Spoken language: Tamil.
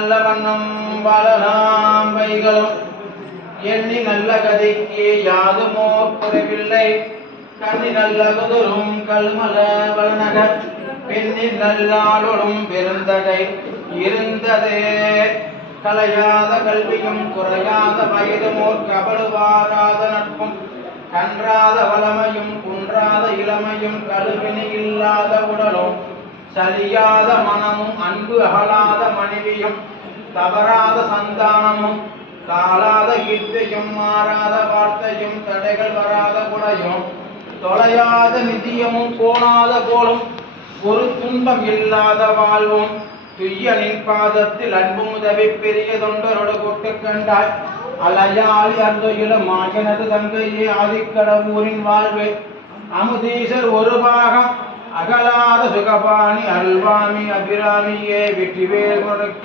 நல்ல வண்ணம் வாழலாம் வைகளும் எண்ணி நல்ல கதைக்கு யாதுமோர் குறைவில்லை கண்ணி நல்ல குதிரும் கல்மல வளநகர் பெண்ணின் நல்லாளும் பெருந்தகை இருந்ததே கலையாத கல்வியும் குறையாத வயதுமோர் கபடுவாராத நட்பும் கன்றாத வளமையும் குன்றாத இளமையும் கழுவினி இல்லாத உடலும் சலியாத மனமும் அன்பு அகலாத மனைவியும் தவறாத சந்தானமும் காலாத கீர்த்தியும் மாறாத வார்த்தையும் தடைகள் வராத குடையும் தொலையாத நிதியமும் போனாத போலும் ஒரு துன்பம் இல்லாத வாழ்வும் துய்யனின் பாதத்தில் அன்பும் உதவி பெரிய தொண்டரோடு கூட்டு கண்டாய் அலையாளி அர்த்தயிலும் மாயனது தங்கையே ஆதிக்கடவூரின் வாழ்வே அமுதீசர் ஒரு பாகம் அகலாத சுகபாணி அல்வாமி அபிராமியே வெற்றிவேல் கொடுக்க